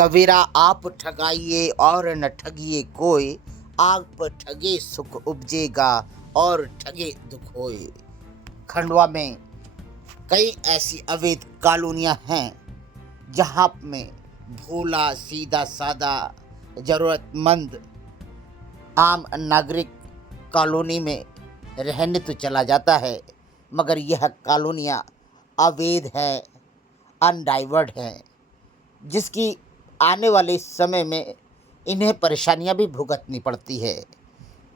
कबीरा आप ठगाइए और न ठगिए कोई, आग पर ठगे सुख उपजेगा और ठगे दुख होए। खंडवा में कई ऐसी अवैध कॉलोनियां हैं जहां में भोला सीधा सादा जरूरतमंद आम नागरिक कॉलोनी में रहने तो चला जाता है, मगर यह कॉलोनियां अवैध है, अनडाइवर्ड हैं, जिसकी आने वाले समय में इन्हें परेशानियां भी भुगतनी पड़ती है।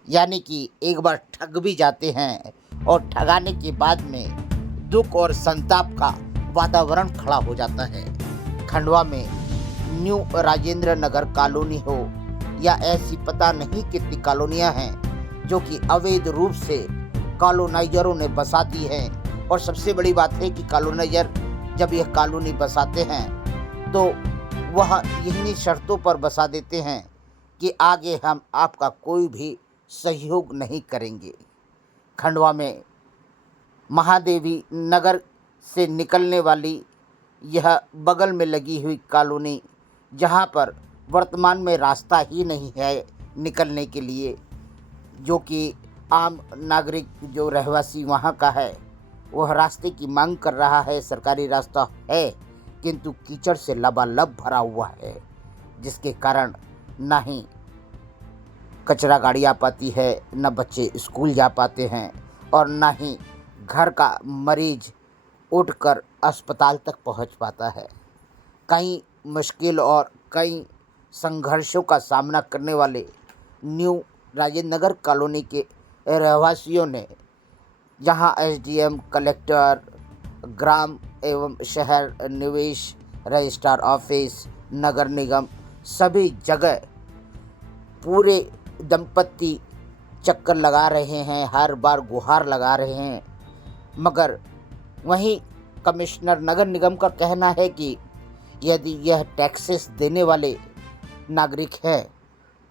यानी कि एक बार ठग भी जाते हैं और ठगाने के बाद में दुख और संताप का वातावरण खड़ा हो जाता है। खंडवा में न्यू राजेंद्र नगर कॉलोनी हो या ऐसी पता नहीं कितनी कॉलोनियां हैं जो कि अवैध रूप से कॉलोनाइजरों ने बसा दी हैं। और सबसे बड़ी बात है कि कॉलोनाइजर जब यह कॉलोनी बसाते हैं तो वह इन्हीं शर्तों पर बसा देते हैं कि आगे हम आपका कोई भी सहयोग नहीं करेंगे। खंडवा में महादेवी नगर से निकलने वाली यह बगल में लगी हुई कॉलोनी, जहां पर वर्तमान में रास्ता ही नहीं है निकलने के लिए, जो कि आम नागरिक जो रहवासी वहां का है वह रास्ते की मांग कर रहा है। सरकारी रास्ता है किंतु कीचड़ से लबालब भरा हुआ है, जिसके कारण ना ही कचरा गाड़ी आ पाती है, न बच्चे स्कूल जा पाते हैं और ना ही घर का मरीज उठकर अस्पताल तक पहुंच पाता है। कई मुश्किल और कई संघर्षों का सामना करने वाले न्यू राजेंद्र नगर कॉलोनी के रहवासियों ने, जहां एसडीएम, कलेक्टर, ग्राम एवं शहर निवेश रजिस्ट्रार ऑफिस, नगर निगम, सभी जगह पूरे दंपत्ति चक्कर लगा रहे हैं, हर बार गुहार लगा रहे हैं, मगर वहीं कमिश्नर नगर निगम का कहना है कि यदि यह टैक्सेस देने वाले नागरिक हैं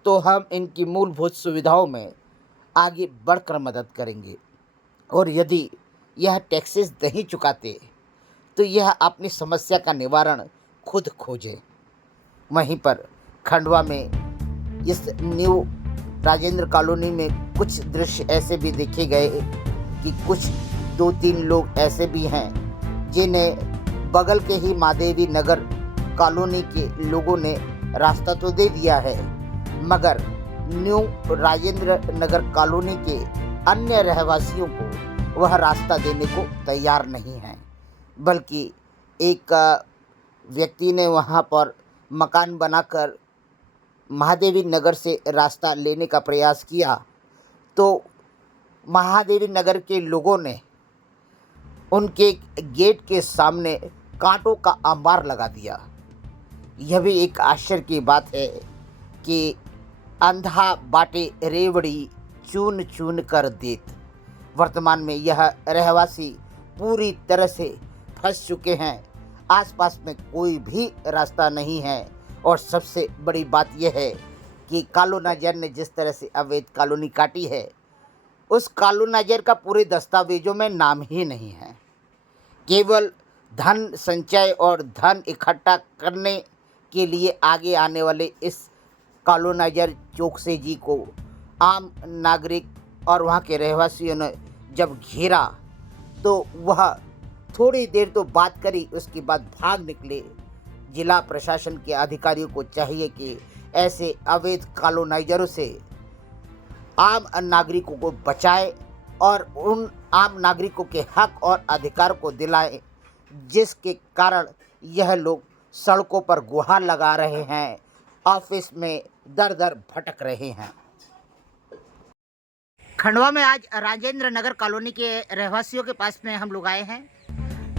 तो हम इनकी मूलभूत सुविधाओं में आगे बढ़कर मदद करेंगे, और यदि यह टैक्सेस नहीं चुकाते तो यह अपनी समस्या का निवारण खुद खोजें। वहीं पर खंडवा में इस न्यू राजेंद्र कॉलोनी में कुछ दृश्य ऐसे भी देखे गए कि कुछ 2-3 लोग ऐसे भी हैं जिन्हें बगल के ही महादेवी नगर कॉलोनी के लोगों ने रास्ता तो दे दिया है, मगर न्यू राजेंद्र नगर कॉलोनी के अन्य रहवासियों को वह रास्ता देने को तैयार नहीं है। बल्कि एक व्यक्ति ने वहां पर मकान बनाकर महादेवी नगर से रास्ता लेने का प्रयास किया तो महादेवी नगर के लोगों ने उनके गेट के सामने कांटों का अंबार लगा दिया। यह भी एक आश्चर्य की बात है कि अंधा बाटे रेवड़ी चून चून कर देत। वर्तमान में यह रहवासी पूरी तरह से फंस चुके हैं, आसपास में कोई भी रास्ता नहीं है। और सबसे बड़ी बात यह है कि कॉलोनाइजर ने जिस तरह से अवैध कॉलोनी काटी है, उस कॉलोनाइजर का पूरे दस्तावेजों में नाम ही नहीं है। केवल धन संचय और धन इकट्ठा करने के लिए आगे आने वाले इस कॉलोनाइजर चोकसे जी को आम नागरिक और वहाँ के रहवासियों ने जब घेरा तो वह थोड़ी देर तो बात करी, उसके बाद भाग निकले। जिला प्रशासन के अधिकारियों को चाहिए कि ऐसे अवैध कॉलोनाइजरों से आम नागरिकों को बचाए और उन आम नागरिकों के हक और अधिकार को दिलाए, जिसके कारण यह लोग सड़कों पर गुहार लगा रहे हैं, ऑफिस में दर दर भटक रहे हैं। खंडवा में आज राजेंद्र नगर कॉलोनी के रहवासियों के पास में हम लोग आए हैं।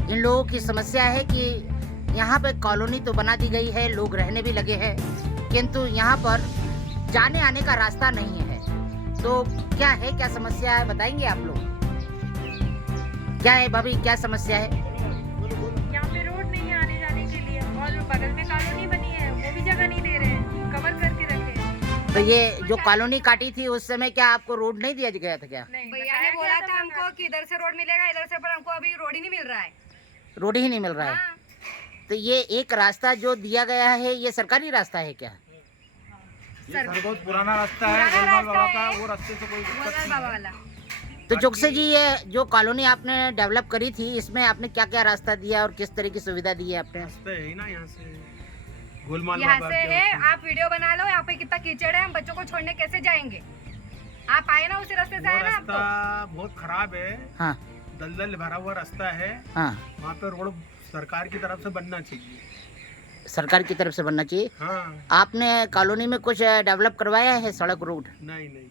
इन लोगों की समस्या है कि यहाँ पे कॉलोनी तो बना दी गई है, लोग रहने भी लगे हैं, किंतु यहाँ पर जाने आने का रास्ता नहीं है। तो क्या है, क्या समस्या है, बताएंगे आप लोग? क्या है भाभी, क्या समस्या है? यहाँ पे रोड नहीं है आने जाने के लिए, और बगल में कॉलोनी बनी है वो भी जगह नहीं दे रहे हैं, कवर करके रखे। तो ये जो कॉलोनी काटी थी उस समय क्या आपको रोड नहीं दिया गया था क्या? नहीं, भैया ने बोला था हमको कि इधर से रोड मिलेगा, इधर से, पर हमको अभी रोड ही नहीं मिल रहा है। रोड ही नहीं मिल रहा है। हाँ। तो ये एक रास्ता जो दिया गया है ये सरकारी रास्ता है क्या? ये बहुत पुराना रास्ता है, गोलमाल बाबा का, वो रास्ते से कोई दिक्कत गोलमाल नहीं बाबा है। वाला। तो चौकसे जी ये जो कॉलोनी आपने डेवलप करी थी इसमें आपने क्या क्या रास्ता दिया और किस तरह की सुविधा दी है आपने? रास्ता है ही ना यहाँ से गोलमाल यहाँ बाबा से के है, उससे। आप वीडियो बना लो। यहाँ पे कितना कीचड़ है, हम बच्चों को छोड़ने कैसे जाएंगे? आप आए ना, उसी रास्ते से वो आए ना आप रास्ता तो। बहुत खराब है, हाँ दलदल भरा हुआ रास्ता है। हाँ, वहाँ पे रोड सरकार की तरफ से बनना चाहिए। सरकार की तरफ से बनना चाहिए। हाँ, आपने कॉलोनी में कुछ डेवलप करवाया है सड़क रोड? नहीं नहीं,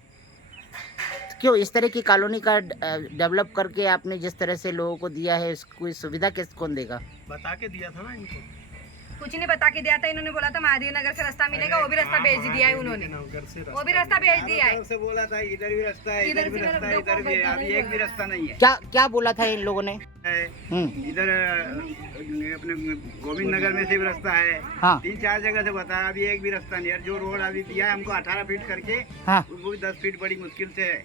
क्यों इस तरह की कॉलोनी का डेवलप करके आपने जिस तरह से लोगों को दिया है इसको सुविधा किस कौन देगा? बता के दिया था ना इनको। कुछ नहीं बता के दिया था, इन्होंने बोला था महादेव नगर से रास्ता मिलेगा, वो भी रास्ता भेज दिया है उन्होंने। वो भी रास्ता भेज दिया है। से बोला था इधर भी रास्ता है, इधर इधर भी से रास्ता है, मेरे इधर भी है। अभी एक भी रास्ता नहीं है। क्या क्या बोला था इन लोगों ने? इधर अपने गोविंद नगर में से भी रास्ता है। हाँ 3-4 जगह से बताया, अभी एक भी रास्ता नहीं है। जो रोड अभी दिया है हमको 18 फीट करके, हाँ। वो भी 10 फीट बड़ी मुश्किल से है।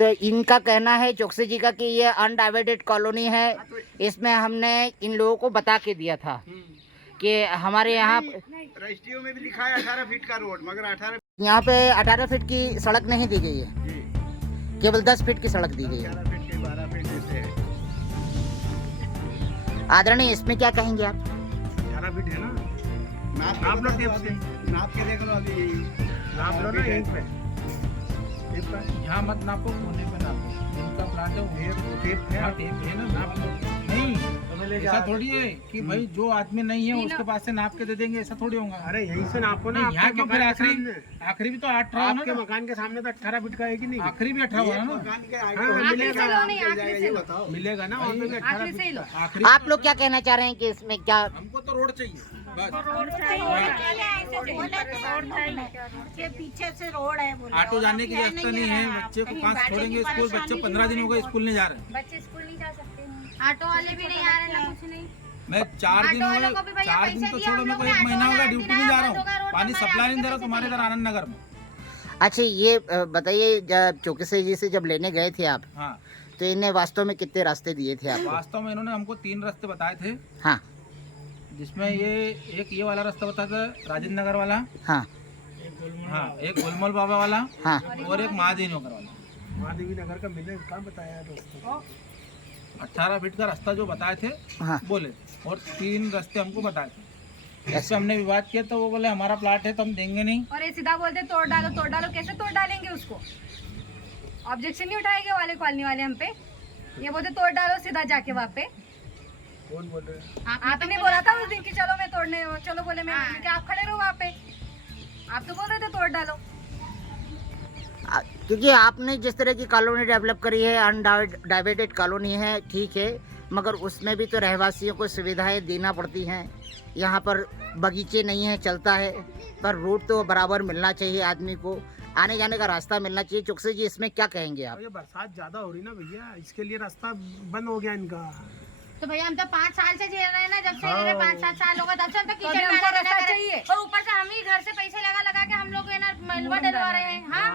तो इनका कहना है चौकसे जी का कि ये अनडाइवर्टेड कॉलोनी है, इसमें हमने इन लोगों को बता के दिया था कि हमारे यहाँ रजिस्ट्रियों में भी लिखा है 18 फीट का रोड, मगर 18 यहाँ पे 18 फीट की सड़क नहीं दी गई है, जी, केवल 10 फीट की सड़क दी गई है। 11 फीट के 12 फीट जैसे है। आदरणीय इसमें क्या कहेंगे आप? 11 फीट है ना, नाप लो टेप से, नाप के देख लो अभी। नाप लो ना यहीं पे। यहाँ मत नापो, कोने पे नापो। इनका प्लाट है वो टेप है, टेप है ना, नाप लो। नहीं, ऐसा थोड़ी है कि भाई जो आदमी नहीं है उसके पास से नाप के दे देंगे, ऐसा थोड़ी होगा। अरे यहीं से नापो ना। यहाँ क्यों फिर आखिरी भी तो 18 है ना। आपके मकान के सामने तो 18 फीट का है कि नहीं? आखिरी भी 18 है ना। मकान के आगे हाँ, आखिरी से लो, नहीं आखिरी से लो, मिलेगा ना, वहाँ पे भी 18 आखिरी से ही लो। आखिरी। आप लोग क्या कहना चाह रहे हैं कि इसमें क्या? हमको तो रोड चाहिए बस। के पीछे से रोड है बोलो। ऑटो जाने की रास्ता नहीं है, बच्चे को कहाँ छोड़ेंगे स्कूल? बच्चे 15 दिन हो गए स्कूल नहीं जा रहे। बच्चे स्कूल नहीं जा सकते हैं, ऑटो वाले भी नहीं आ रहे ना, कुछ नहीं। मैं 4 दिन ऑटो हुए, वालों को भी भैया 4 दिन पैसे तो दिए, छोड़ो, हम मेरे को लोग 1 ने महीना ऑटो होगा वाला ड्यूटी दिन नहीं जा आया, रहा बंद होगा, हूँ, रोड पानी बंद है, सप्लाई नहीं दे रहा आपके तुम्हारे पैसे इधर आनंद नगर में। अच्छा ये बताइए जब चौकसे जी से जब लेने गए थे आप हाँ, तो इन्हें वास्तव में कितने रास्ते दिए थे आपको? वास्तव में इन्होंने हमको 3 रास्ते बताए थे, हाँ जिसमें ये वाला रास्ता बताया था राजेंद्र नगर वाला, हाँ हाँ, एक गोलमाल बाबा वाला, हाँ और एक महादेवी नगर वाला। महादेवी नगर का मैंने कहाँ बताया दोस्तों? 18 फीट का रास्ता जो बताए थे हाँ बोले, और 3 रास्ते हमको बताए थे। इससे हमने विवाद किया तो वो बोले हमारा प्लाट है तो हम देंगे नहीं। और ये सीधा बोलते तोड़ डालो, तोड़ डालो। कैसे तोड़ डालेंगे उसको? ऑब्जेक्शन नहीं उठाएंगे वाले कॉलोनी वाले हम पे? ये बोलते तोड़ डालो सीधा जाके वहाँ पे। कौन बोल रहे हैं? आपने बोला था उस दिन की चलो मैं तोड़ने, चलो बोले मैं क्या आप खड़े रहो वहाँ पे? आप तो बोल रहे थे तोड़ डालो। क्योंकि आपने जिस तरह की कॉलोनी डेवलप करी है अनडाइवर्टेड कॉलोनी है, ठीक है, मगर उसमें भी तो रहवासियों को सुविधाएं देना पड़ती हैं। यहाँ पर बगीचे नहीं है, चलता है, पर रोड तो बराबर मिलना चाहिए आदमी को, आने जाने का रास्ता मिलना चाहिए। चौकसे जी इसमें क्या कहेंगे आप? अब ये बरसात ज्यादा हो रही ना भैया, इसके लिए रास्ता बंद हो गया इनका। तो भैया हम तो 5 साल से झेल रहे हैं ना, जब से हाँ। ये 5-7 साल होगा तब से हम तो तो कीचड़ हमको में आना रास्ता जाना कर रहे चाहिए। हैं। और ऊपर से हम ही घर से पैसे लगा के हम लोग है ना मलबा डलवा रहे हैं। हाँ,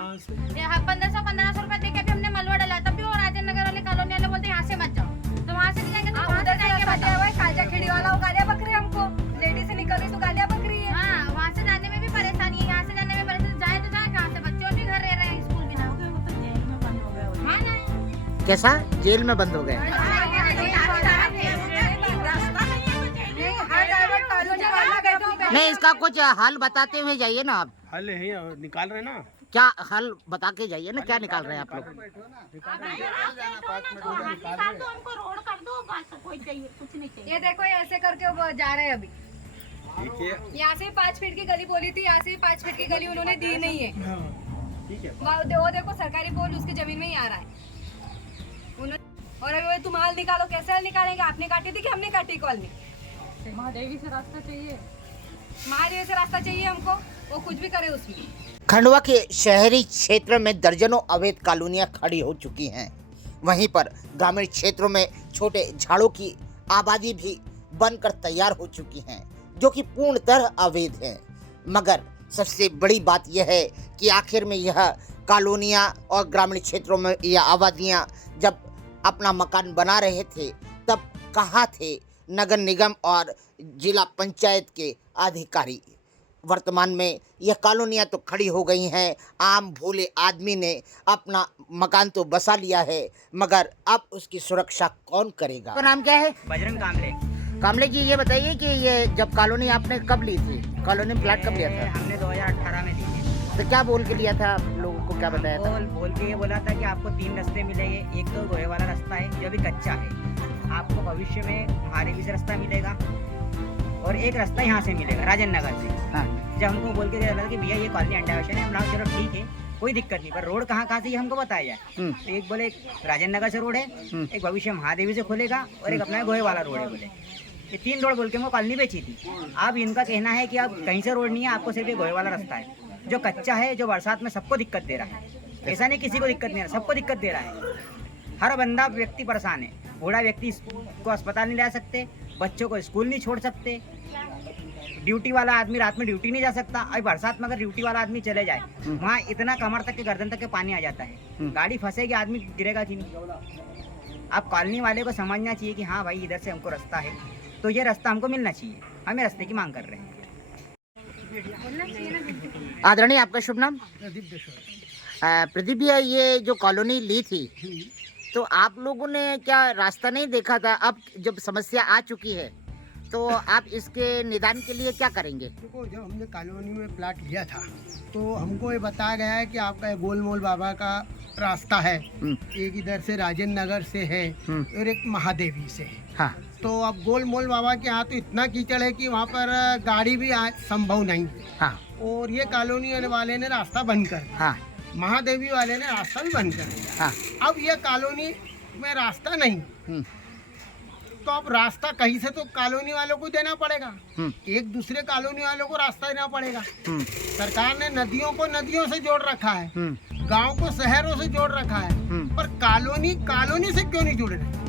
हाँ, 1500 रुपए दे के भी हमने मलबा डला, तब भी वो राजेंद्र नगर वाले कॉलोनी वाले बोलते यहाँ से मत जाओ। तो वहाँ से नहीं जाएंगे तो वहाँ से जाएंगे बताओ। हुआ है काजा खेड़ी वाला, वो गालियाँ बक रहे हैं हमको। लेडी से निकल रही तो गालियाँ बक रही है। हाँ, वहाँ से जाने में भी परेशानी है, यहाँ से जाने में परेशानी। जाए तो जाए कहाँ से? बच्चों भी घर रह रहे हैं स्कूल बिना। हाँ ना, कैसा जेल में बंद हो गए? नहीं, इसका कुछ हल बताते हुए जाइए ना आप। हल है निकाल रहे ना। क्या हल बता के जाइए ना, क्या निकाल रहे हैं आप लोग? हमको रोड कर दो, बस कोई चाहिए, कुछ नहीं चाहिए। ये देखो ये ऐसे करके वो जा रहे हैं अभी। देखिए यहाँ से 5 फीट की गली बोली थी, यहाँ से 5 फीट की गली उन्होंने दी नहीं है। ठीक है, वो देखो सरकारी पोल उसकी जमीन में ही आ रहा है। और अभी तुम हल निकालो, कैसे हल निकालेंगे? आपने काटी थी कि हमने काटी कॉलोनी? महादेवी से रास्ता चाहिए, महादेवी से रास्ता चाहिए हमको, वो कुछ भी करे उसमें। खंडवा के शहरी क्षेत्र में दर्जनों अवैध कॉलोनियां खड़ी हो चुकी हैं। वहीं पर ग्रामीण क्षेत्रों में छोटे झाड़ों की आबादी भी बनकर तैयार हो चुकी हैं, जो कि पूर्णतः अवैध हैं। मगर सबसे बड़ी बात यह है कि आखिर में यह कॉलोनियां और ग्रामीण क्षेत्रों में यह आबादियां जब अपना मकान बना रहे थे तब कहाँ थे नगर निगम और जिला पंचायत के अधिकारी। वर्तमान में यह कॉलोनियाँ तो खड़ी हो गई हैं, आम भोले आदमी ने अपना मकान तो बसा लिया है, मगर अब उसकी सुरक्षा कौन करेगा? आपका नाम क्या है? बजरंग कामले। कामले जी, ये बताइए कि ये जब कॉलोनी आपने कब ली थी? कॉलोनी में प्लाट कब लिया था? हमने 2018 में ली थी। तो क्या बोल के लिया था? लोगों को क्या बताया था? बोल के ये बोला था कि आपको 3 रास्ते मिलेंगे। एक तो गोहे वाला रास्ता है जो अभी कच्चा है, आपको भविष्य में महादेवी से रास्ता मिलेगा, और एक रास्ता यहाँ से मिलेगा राजेंद्र नगर से। हाँ। जब हमको बोल के दिया था कि भैया ये कॉलोनी अंडरवेशन है, हम लोग चलो ठीक है कोई दिक्कत नहीं, पर रोड कहाँ से ये हमको बताया जाए। तो एक बोले राजेंद्र नगर से रोड है, एक भविष्य महादेवी से खुलेगा, और एक अपना गोहे वाला रोड है। बोले ये 3 रोड बोल के हमको कॉलोनी बेची थी। अब इनका कहना है कि अब कहीं से रोड नहीं है, आपको सिर्फ ये गोहे वाला रास्ता है जो कच्चा है, जो बरसात में सबको दिक्कत दे रहा है। ऐसा नहीं किसी को दिक्कत नहीं है, सबको दिक्कत दे रहा है। हर बंदा व्यक्ति परेशान है। बूढ़ा व्यक्ति को अस्पताल नहीं ला सकते, बच्चों को स्कूल नहीं छोड़ सकते, ड्यूटी वाला आदमी रात में ड्यूटी नहीं जा सकता। अभी बरसात में अगर ड्यूटी वाला आदमी चले जाए, वहाँ इतना कमर तक के गर्दन तक के पानी आ जाता है, गाड़ी फंसेगी, आदमी गिरेगा कि नहीं। अब कॉलोनी वाले को समझना चाहिए कि हाँ भाई इधर से हमको रास्ता है, तो ये रास्ता हमको मिलना चाहिए। हमें रास्ते की मांग कर रहे हैं। आदरणीय, आपका शुभ नाम? प्रदीप देशवाल। प्रदीप भैया, ये जो कॉलोनी ली थी तो आप लोगों ने क्या रास्ता नहीं देखा था? अब जब समस्या आ चुकी है तो आप इसके निदान के लिए क्या करेंगे? देखो, जब हमने कॉलोनी में प्लाट लिया था तो हमको ये बताया गया है कि आपका ये गोलमोल बाबा का रास्ता है, एक इधर से राजेंद्र नगर से है और एक महादेवी से है। हाँ। तो अब गोलमोल बाबा के यहाँ तो इतना कीचड़ है कि वहाँ पर गाड़ी भी संभव नहीं। हाँ। और ये कॉलोनी वाले ने रास्ता बंद कर दिया। हाँ। महादेवी वाले ने रास्ता भी बंद कर दिया। हाँ। अब ये कॉलोनी में रास्ता नहीं, तो अब रास्ता कहीं से तो कॉलोनी वालों को देना पड़ेगा, एक दूसरे कॉलोनी वालों को रास्ता देना पड़ेगा। सरकार ने नदियों को नदियों से जोड़ रखा है, गांव को शहरों से जोड़ रखा है, पर कॉलोनी से क्यों नहीं जुड़ रहे?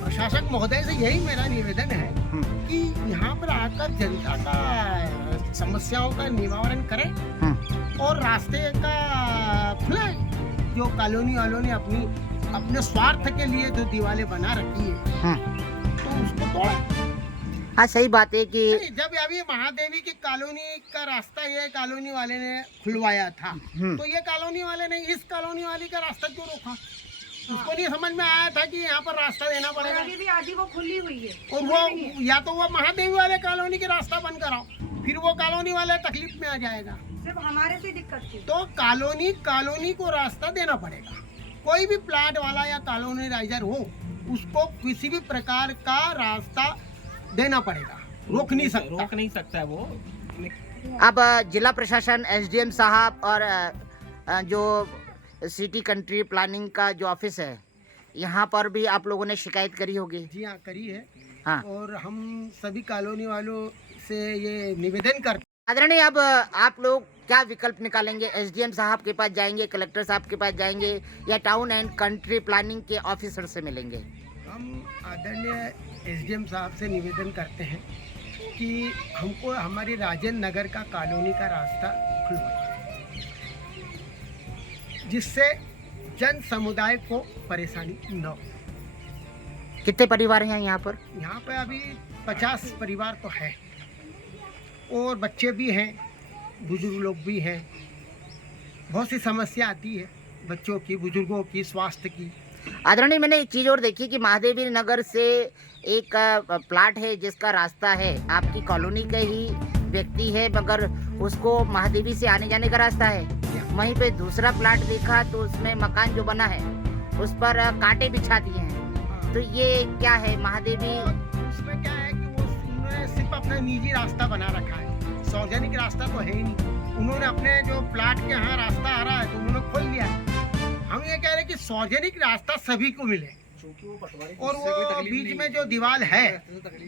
प्रशासक महोदय से यही मेरा निवेदन है कि यहाँ पर आकर जनता का समस्याओं का निवारण करें और रास्ते का खुला। जो कॉलोनी वालों ने अपने स्वार्थ के लिए जो दीवारें बना रखी है तो उसको तोड़े। हाँ, सही बात है कि जब अभी महादेवी की कॉलोनी का रास्ता ये कॉलोनी वाले ने खुलवाया था, तो ये कॉलोनी वाले ने इस कॉलोनी वाली का रास्ता क्यों रोका? उसको नहीं समझ में आया था कि यहाँ पर रास्ता देना पड़ेगा। अभी भी आधी वो खुली हुई है, और वो या तो वो महादेवी वाले कॉलोनी के रास्ता बंद कराओ, फिर वो कॉलोनी वाले तकलीफ में आ जाएगा। सिर्फ हमारे से दिक्कत थी। तो कॉलोनी को रास्ता देना पड़ेगा। कोई भी प्लाट वाला या कॉलोनी राइजर हो, उसको किसी भी प्रकार का रास्ता देना पड़ेगा, रोक नहीं सकता है वो। अब जिला प्रशासन, एसडीएम साहब और जो सिटी कंट्री प्लानिंग का जो ऑफिस है, यहाँ पर भी आप लोगों ने शिकायत करी होगी? जी हाँ, करी है। हाँ। और हम सभी कॉलोनी वालों से ये निवेदन करते हैं। आदरणीय, अब आप लोग क्या विकल्प निकालेंगे? एसडीएम साहब के पास जाएंगे, कलेक्टर साहब के पास जाएंगे, या टाउन एंड कंट्री प्लानिंग के ऑफिसर से मिलेंगे? हम आदरणीय एसडीएम साहब से निवेदन करते हैं कि हमको हमारी राजेंद्र नगर का कॉलोनी का रास्ता खुलवाएं, जिससे जन समुदाय को परेशानी न हो। कितने परिवार हैं यहाँ पर? यहाँ पे अभी 50 परिवार तो है, और बच्चे भी हैं, बुजुर्ग लोग भी हैं। बहुत सी समस्या आती है बच्चों की, बुजुर्गों की, स्वास्थ्य की। आदरणीय, मैंने एक चीज़ और देखी कि महादेवी नगर से एक प्लाट है जिसका रास्ता है आपकी कॉलोनी का ही व्यक्ति है, मगर उसको महादेवी से आने जाने का रास्ता है। वहीं पे दूसरा प्लाट देखा तो उसमें मकान जो बना है उस पर कांटे बिछा दिए हैं। तो ये क्या है? महादेवी उसमें क्या है कि वो उन्होंने सिर्फ अपना निजी रास्ता बना रखा है, सार्वजनिक रास्ता तो है ही नहीं। उन्होंने अपने जो प्लाट के यहाँ रास्ता आ रहा है तो उन्होंने खोल दिया है। हम ये कह रहे हैं कि सार्वजनिक रास्ता सभी को मिले, और वो बीच में जो दीवार है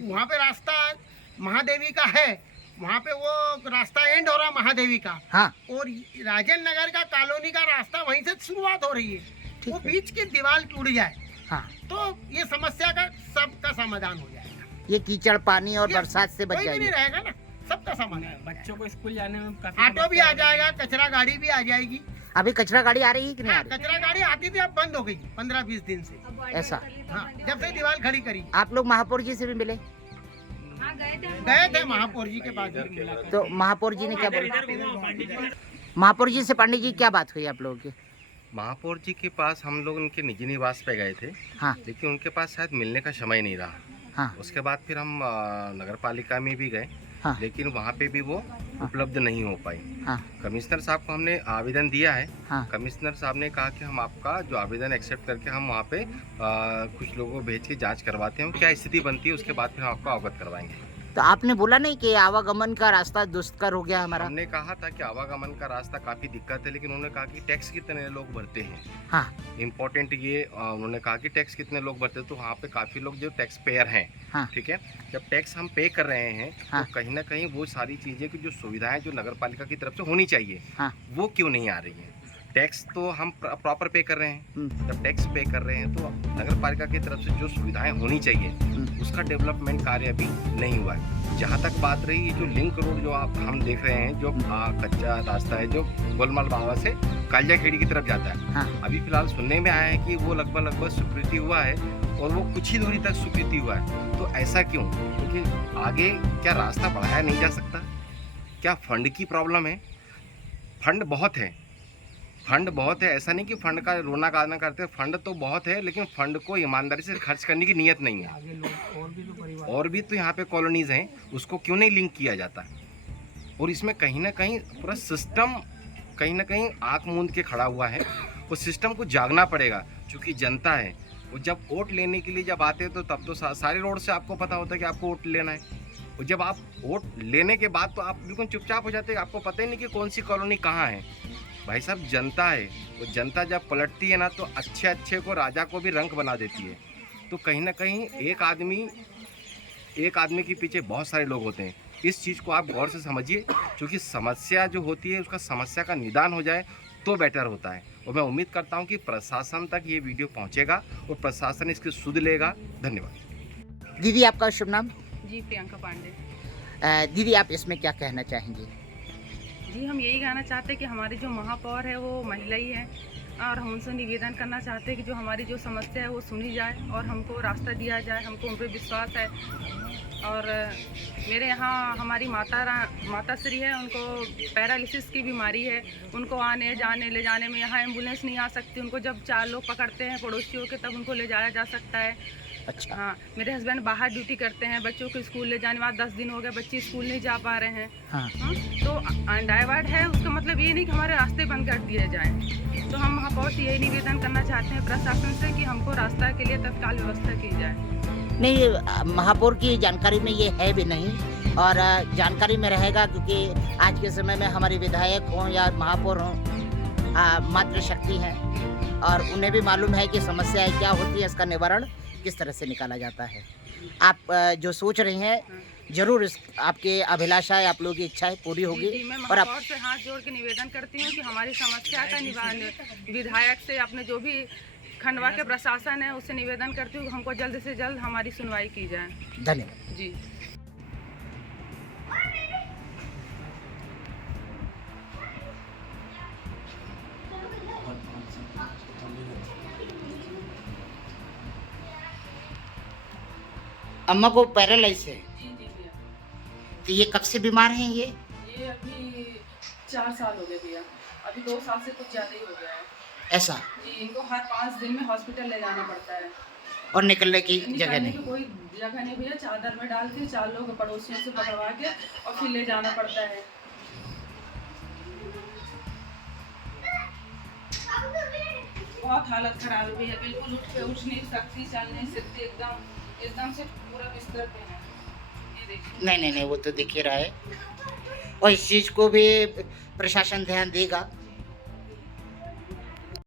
वहाँ पे रास्ता महादेवी का है, वहाँ पे वो रास्ता एंड हो रहा महादेवी का। हाँ। और राजेंद्र नगर का कॉलोनी का रास्ता वहीं से शुरुआत हो रही है। वो बीच की दीवार टूट जाए, हाँ, तो ये समस्या का सबका समाधान हो जाएगा। ये कीचड़ पानी और बरसात से बच कोई भी नहीं जाएगी। रहेगा ना, सबका समाधान। बच्चों को स्कूल जाने में काफी ऑटो भी आ जाएगा, कचरा गाड़ी भी आ जाएगी। अभी कचरा गाड़ी आ रही है कि नहीं आ रही? कचरा गाड़ी आती थी, अब बंद हो गई 15-20 दिन से। ऐसा हाँ, जब से दीवार खड़ी करी। आप लोग महापौर जी से भी मिले? हाँ गए थे महापौर जी के पास भी। तो महापौर जी ने क्या बोला? महापौर जी से पंडित जी क्या बात हुई आप लोगों की? महापौर जी के पास हम लोग उनके निजी निवास पे गए थे। हाँ। लेकिन उनके पास शायद मिलने का समय नहीं रहा। हाँ। उसके बाद फिर हम नगर पालिका में भी गए। हाँ। लेकिन वहाँ पे भी वो उपलब्ध नहीं हो पाई। हाँ। कमिश्नर साहब को हमने आवेदन दिया है। हाँ। कमिश्नर साहब ने कहा कि हम आपका जो आवेदन एक्सेप्ट करके हम वहाँ पे कुछ लोगों को भेज के जांच करवाते हैं, क्या स्थिति बनती है, उसके बाद फिर हम आपको अवगत करवाएंगे। तो आपने बोला नहीं कि आवागमन का रास्ता दुष्कर हो गया हमारा? हमने कहा था कि आवागमन का रास्ता काफ़ी दिक्कत है, लेकिन उन्होंने कहा कि टैक्स कितने लोग भरते हैं। हाँ। इम्पोर्टेंट ये उन्होंने कहा कि टैक्स कितने लोग भरते हैं, तो वहाँ पे काफ़ी लोग जो टैक्स पेयर हैं। हाँ। ठीक है, जब टैक्स हम पे कर रहे हैं हाँ। तो कहीं ना कहीं वो सारी चीज़ें की जो सुविधाएं जो नगर पालिका की तरफ से होनी चाहिए, हाँ। वो क्यों नहीं आ रही हैं? टैक्स तो हम प्रॉपर पे कर रहे हैं। जब टैक्स पे कर रहे हैं तो नगर पालिका की तरफ से जो सुविधाएं होनी चाहिए उसका डेवलपमेंट कार्य अभी नहीं हुआ है। जहाँ तक बात रही ये जो लिंक रोड जो हम देख रहे हैं, जो कच्चा रास्ता है जो गोलमाल बाबा से कालिया खेड़ी की तरफ जाता है। हाँ। अभी फिलहाल सुनने में आया है कि वो लगभग स्वीकृति हुआ है और वो कुछ ही दूरी तक स्वीकृति हुआ है। तो ऐसा क्यों? क्योंकि आगे क्या रास्ता बढ़ाया नहीं जा सकता? क्या फंड की प्रॉब्लम है? फंड बहुत है, फंड बहुत है, ऐसा नहीं कि फंड का रोना गाना करते हैं। फंड तो बहुत है, लेकिन फंड को ईमानदारी से खर्च करने की नीयत नहीं है। और भी तो यहाँ पे कॉलोनीज हैं, उसको क्यों नहीं लिंक किया जाता? और इसमें कहीं ना कहीं पूरा सिस्टम कहीं ना कहीं आँख मूंद के खड़ा हुआ है। उस सिस्टम को जागना पड़ेगा, क्योंकि जनता है वो जब वोट लेने के लिए जब आते हैं तो तब तो सारे रोड से आपको पता होता है कि आपको वोट लेना है। और जब आप वोट लेने के बाद तो आप बिल्कुल चुपचाप हो जाते हैं, आपको पता ही नहीं कि कौन सी कॉलोनी कहाँ है। भाई साहब, जनता है, वो जनता जब पलटती है ना तो अच्छे अच्छे को राजा को भी रंक बना देती है। तो कहीं ना कहीं एक आदमी के पीछे बहुत सारे लोग होते हैं। इस चीज़ को आप गौर से समझिए, क्योंकि समस्या जो होती है उसका समस्या का निदान हो जाए तो बेटर होता है। और मैं उम्मीद करता हूँ कि प्रशासन तक ये वीडियो पहुँचेगा और प्रशासन इसकी सुध लेगा। धन्यवाद। दीदी, आपका शुभ नाम? जी, प्रियंका पांडे। दीदी, आप इसमें क्या कहना चाहेंगे? जी, हम यही कहना चाहते हैं कि हमारी जो महापौर है वो महिला ही है, और हम उनसे निवेदन करना चाहते हैं कि जो हमारी जो समस्या है वो सुनी जाए और हमको रास्ता दिया जाए। हमको उन पर विश्वास है। और मेरे यहाँ हमारी माता श्री है, उनको पैरालिसिस की बीमारी है। उनको आने जाने ले जाने में यहाँ एम्बुलेंस नहीं आ सकती। उनको जब 4 लोग पकड़ते हैं पड़ोसियों के, तब उनको ले जाया जा सकता है। अच्छा। हाँ, मेरे हस्बैंड बाहर ड्यूटी करते हैं, बच्चों को स्कूल ले जाने में 10 दिन हो गए, बच्चे स्कूल नहीं जा पा रहे हैं। हाँ। तो अनडाइवर्ट है, उसका मतलब ये नहीं कि हमारे रास्ते बंद कर दिए जाएं। तो हम महापौर से यही निवेदन करना चाहते हैं प्रशासन से कि हमको रास्ता के लिए तत्काल व्यवस्था की जाए। नहीं, महापौर की जानकारी में ये है भी नहीं, और जानकारी में रहेगा, क्योंकि आज के समय में हमारे विधायक हों या महापौर हों मातृशक्ति हैं, और उन्हें भी मालूम है कि समस्या क्या होती है, इसका निवारण किस तरह से निकाला जाता है। आप जो सोच रही हैं, जरूर आपके अभिलाषा है, आप लोगों की इच्छा है पूरी होगी। जी, मैं और महापौर से हाथ जोड़ के निवेदन करती हूँ कि हमारी समस्या का निवारण विधायक से, अपने जो भी खंडवा के प्रशासन है उससे निवेदन करती हूँ हमको जल्द से जल्द हमारी सुनवाई की जाए। धन्यवाद जी। अम्मा को पैरालाइज है, तो ये कब से बीमार हैं? ये अभी 4 साल हो गए भैया, अभी 2 साल से कुछ ज़्यादा ही हो गया है। ऐसा? जी, इनको हर 5 दिन में हॉस्पिटल ले जाना पड़ता है। और निकलने की जगह नहीं? कोई जगह नहीं भैया, चादर में डाल के 4 लोग पड़ोसियों से पकड़वा के और फिर ले जाना पड़ता है। बहुत हालत खराब है भैया, बिल्कुल उठ नहीं सकती, चल नहीं सकती, एकदम से पूरा बिस्तर पे है। ये देखिए। नहीं, वो तो दिख ही रहा है, और इस चीज़ को भी प्रशासन ध्यान देगा।